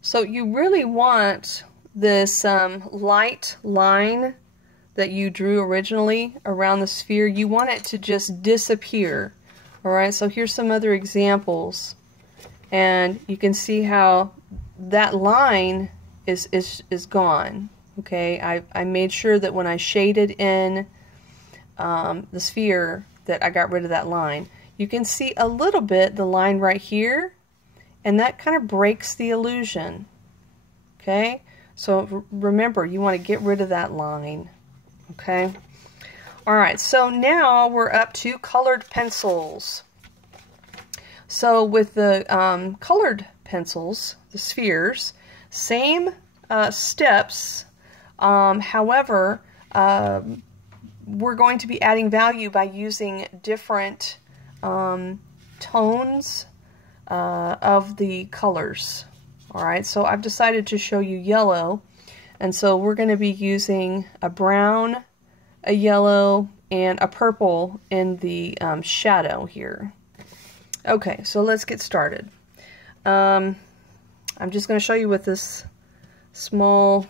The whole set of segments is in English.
So you really want this light line that you drew originally around the sphere, you want it to just disappear. Alright, so here's some other examples. And you can see how that line is gone. Okay, I made sure that when I shaded in the sphere that I got rid of that line. You can see a little bit the line right here, and that kind of breaks the illusion. Okay, so remember, you want to get rid of that line. Okay, alright, so now we're up to colored pencils. So with the colored pencils, the spheres, same steps, however, we're going to be adding value by using different tones of the colors. Alright, so I've decided to show you yellow, and so we're going to be using a brown, a yellow, and a purple in the shadow here. Okay, so let's get started. I'm just going to show you with this small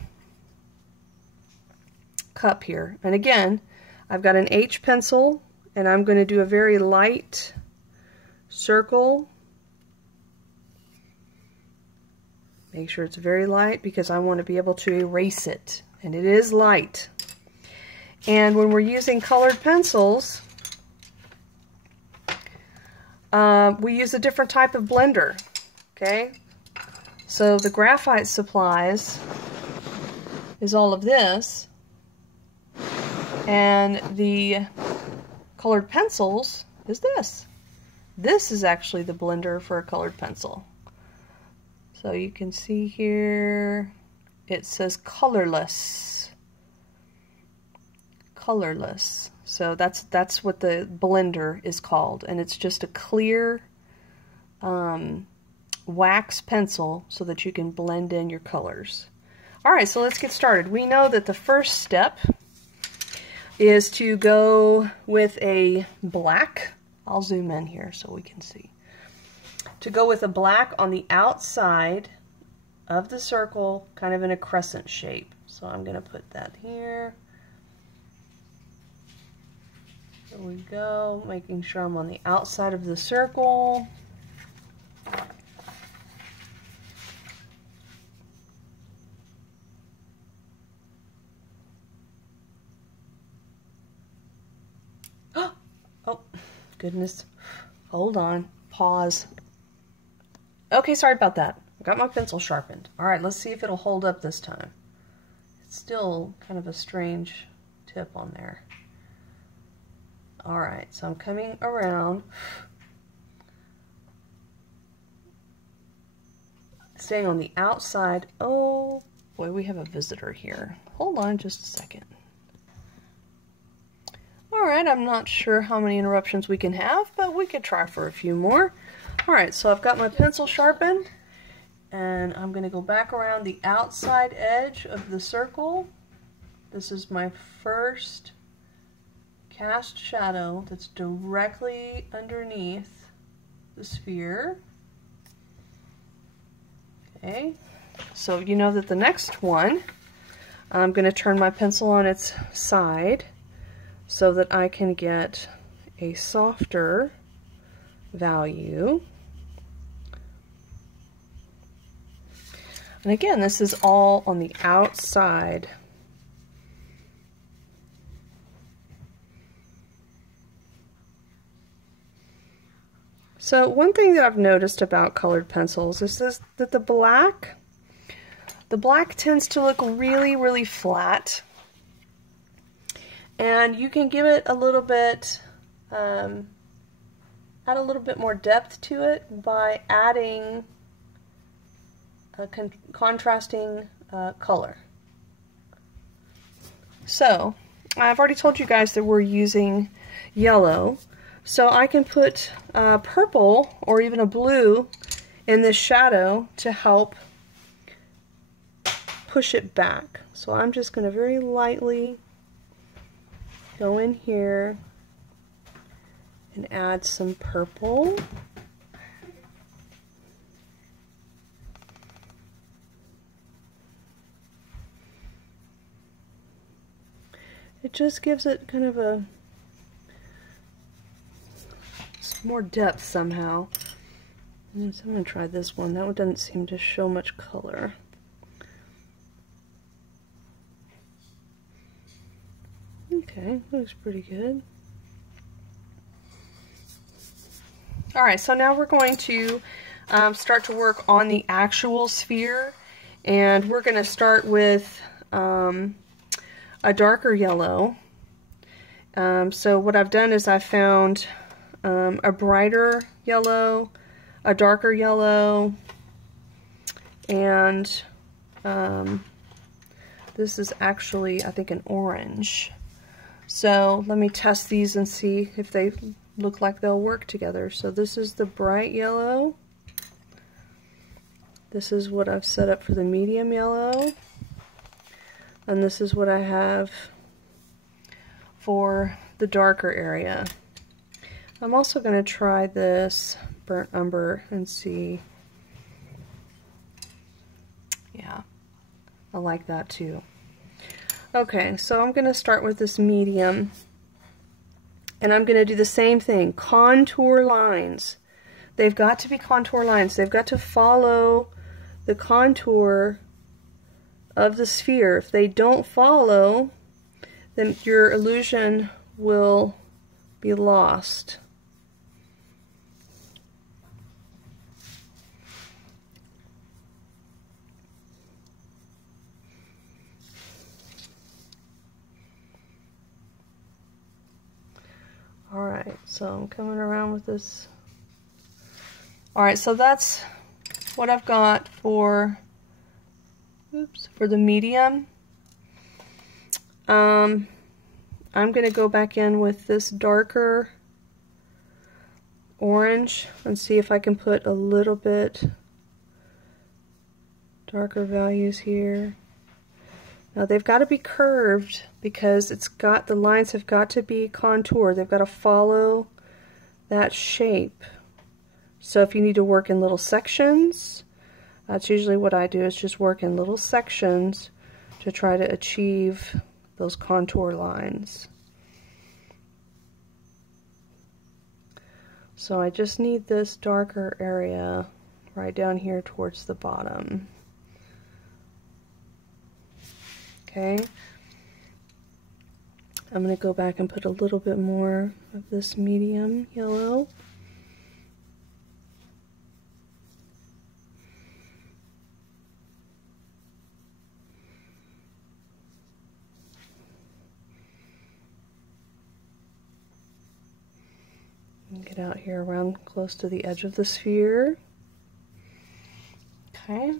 cup here. And again, I've got an H pencil, and I'm going to do a very light circle. Make sure it's very light because I want to be able to erase it. And it is light. And when we're using colored pencils, we use a different type of blender. Okay? So the graphite supplies is all of this. And the colored pencils is this. This is actually the blender for a colored pencil. So you can see here it says colorless. Colorless. So that's what the blender is called, and it's just a clear wax pencil so that you can blend in your colors. Alright, so let's get started. We know that the first step is to go with a black. I'll zoom in here so we can see. To go with a black on the outside of the circle, kind of in a crescent shape. So I'm going to put that here. There we go, making sure I'm on the outside of the circle. Oh, goodness. Hold on. Pause. Okay, sorry about that. I got my pencil sharpened. Alright, let's see if it'll hold up this time. It's still kind of a strange tip on there. Alright, so I'm coming around. Staying on the outside. Oh, boy, we have a visitor here. Hold on just a second. Alright, I'm not sure how many interruptions we can have, but we could try for a few more. Alright, so I've got my pencil sharpened, and I'm going to go back around the outside edge of the circle. This is my first cast shadow that's directly underneath the sphere. Okay, so you know that the next one, I'm going to turn my pencil on its side so that I can get a softer value. And again, this is all on the outside. So one thing that I've noticed about colored pencils is that the black tends to look really, really flat. And you can give it a little bit, add a little bit more depth to it by adding a contrasting color. So, I've already told you guys that we're using yellow. So I can put purple or even a blue in this shadow to help push it back. So I'm just going to very lightly go in here and add some purple. It just gives it kind of a more depth somehow. So I'm going to try this one. That one doesn't seem to show much color. Okay, looks pretty good. Alright, so now we're going to start to work on the actual sphere, and we're going to start with a darker yellow. So what I've done is I've found a brighter yellow, a darker yellow, and this is actually, I think, an orange. So let me test these and see if they look like they'll work together. So this is the bright yellow. This is what I've set up for the medium yellow. And this is what I have for the darker area. I'm also going to try this burnt umber and see. Yeah, I like that too. Okay, so I'm going to start with this medium. And I'm going to do the same thing, contour lines. They've got to be contour lines. They've got to follow the contour of the sphere. If they don't follow, then your illusion will be lost. Alright, so I'm coming around with this. Alright, so that's what I've got for, for the medium. I'm going to go back in with this darker orange and see if I can put a little bit darker values here. Now they've got to be curved because the lines have got to be contoured. They've got to follow that shape. So if you need to work in little sections, that's usually what I do, is just work in little sections to try to achieve those contour lines. So I just need this darker area right down here towards the bottom. Okay, I'm going to go back and put a little bit more of this medium yellow. And get out here around close to the edge of the sphere. Okay.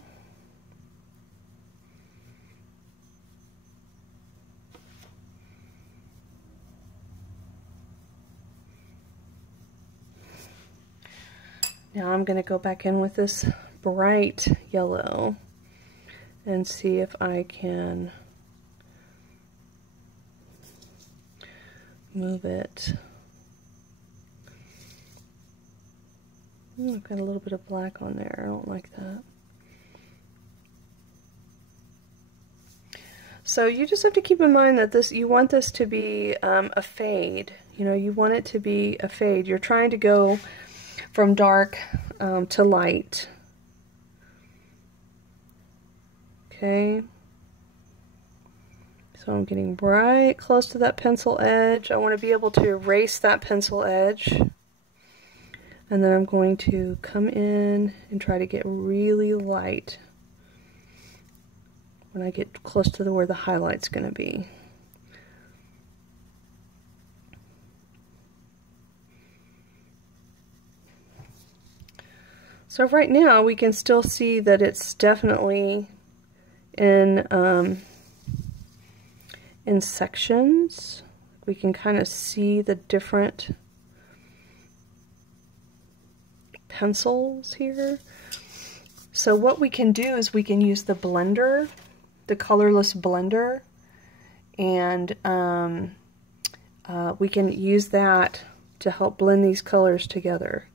Now I'm going to go back in with this bright yellow and see if I can move it. I've got a little bit of black on there. I don't like that. So you just have to keep in mind that you want this to be a fade. You know, you want it to be a fade. You're trying to go from dark to light. Okay. So I'm getting right close to that pencil edge. I want to be able to erase that pencil edge. And then I'm going to come in and try to get really light when I get close to where the highlight's going to be. So right now we can still see that it's definitely in sections. We can kind of see the different pencils here. So what we can do is we can use the blender, the colorless blender, and we can use that to help blend these colors together.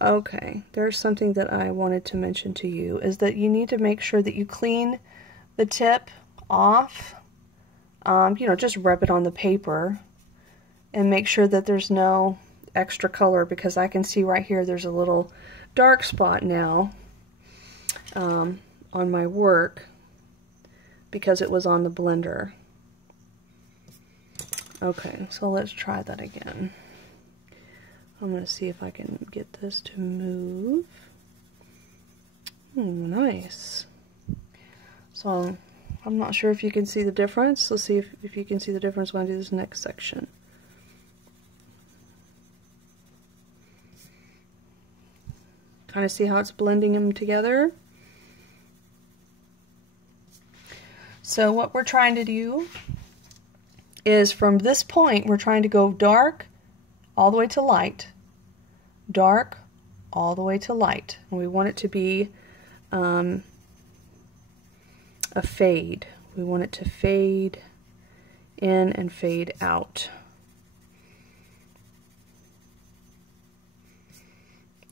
Okay, there's something that I wanted to mention to you, is that you need to make sure that you clean the tip off you know, just rub it on the paper and make sure that there's no extra color, because I can see right here there's a little dark spot now on my work because it was on the blender. Okay, so let's try that again. I'm going to see if I can get this to move. Nice. So I'm not sure if you can see the difference. Let's see if you can see the difference when I do this next section. Kind of see how it's blending them together. So what we're trying to do is, from this point, we're trying to go dark all the way to light, dark all the way to light, and we want it to be a fade. We want it to fade in and fade out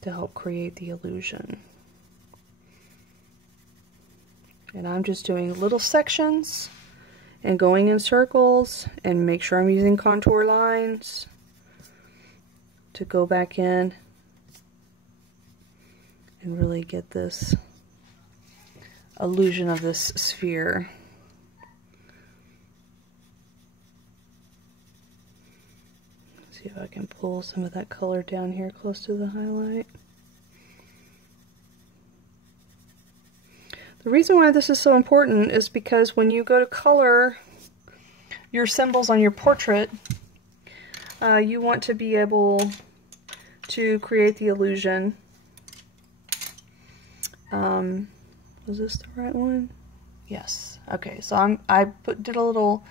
to help create the illusion. And I'm just doing little sections and going in circles, and make sure I'm using contour lines to go back in and really get this illusion of this sphere. Let's see if I can pull some of that color down here close to the highlight. The reason why this is so important is because when you go to color your symbols on your portrait, you want to be able to create the illusion. Was this the right one? Yes. Okay, so I did a little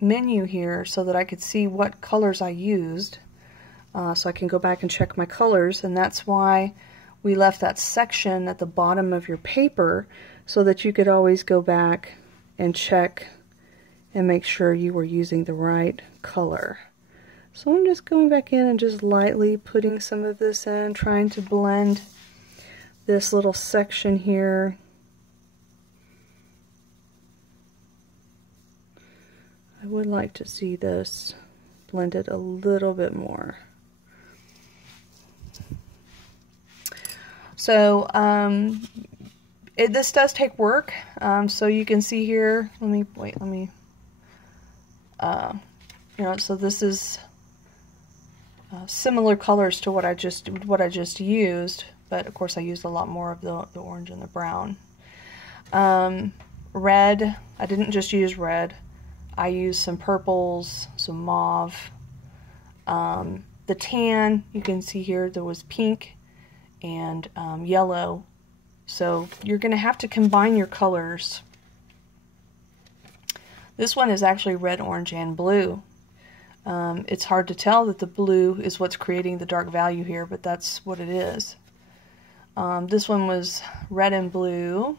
menu here so that I could see what colors I used, so I can go back and check my colors, and that's why we left that section at the bottom of your paper so that you could always go back and check and make sure you were using the right color. So I'm just going back in and just lightly putting some of this in, trying to blend this little section here. I would like to see this blended a little bit more. So this does take work. So you can see here, you know, so this is similar colors to what I just used, but of course I used a lot more of the orange and the brown. Red, I didn't just use red. I used some purples, some mauve. The tan, you can see here there was pink and yellow. So you're going to have to combine your colors. This one is actually red, orange, and blue. It's hard to tell that the blue is what's creating the dark value here, but that's what it is. This one was red and blue.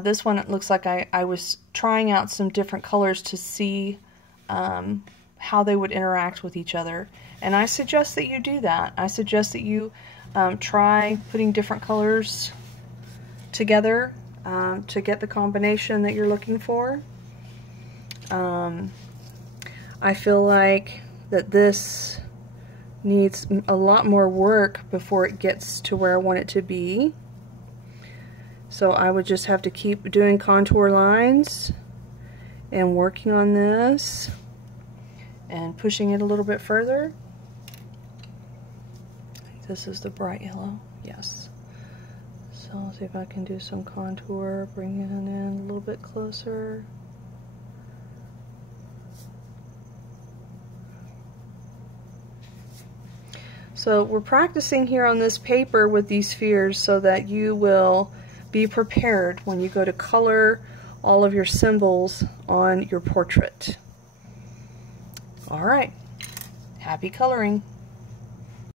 This one, it looks like I was trying out some different colors to see how they would interact with each other. And I suggest that you do that. I suggest that you try putting different colors together to get the combination that you're looking for. I feel like that this needs a lot more work before it gets to where I want it to be. So I would just have to keep doing contour lines and working on this and pushing it a little bit further. This is the bright yellow, yes. So I'll see if I can do some contour, bring it in a little bit closer. So we're practicing here on this paper with these spheres so that you will be prepared when you go to color all of your symbols on your portrait. All right, happy coloring.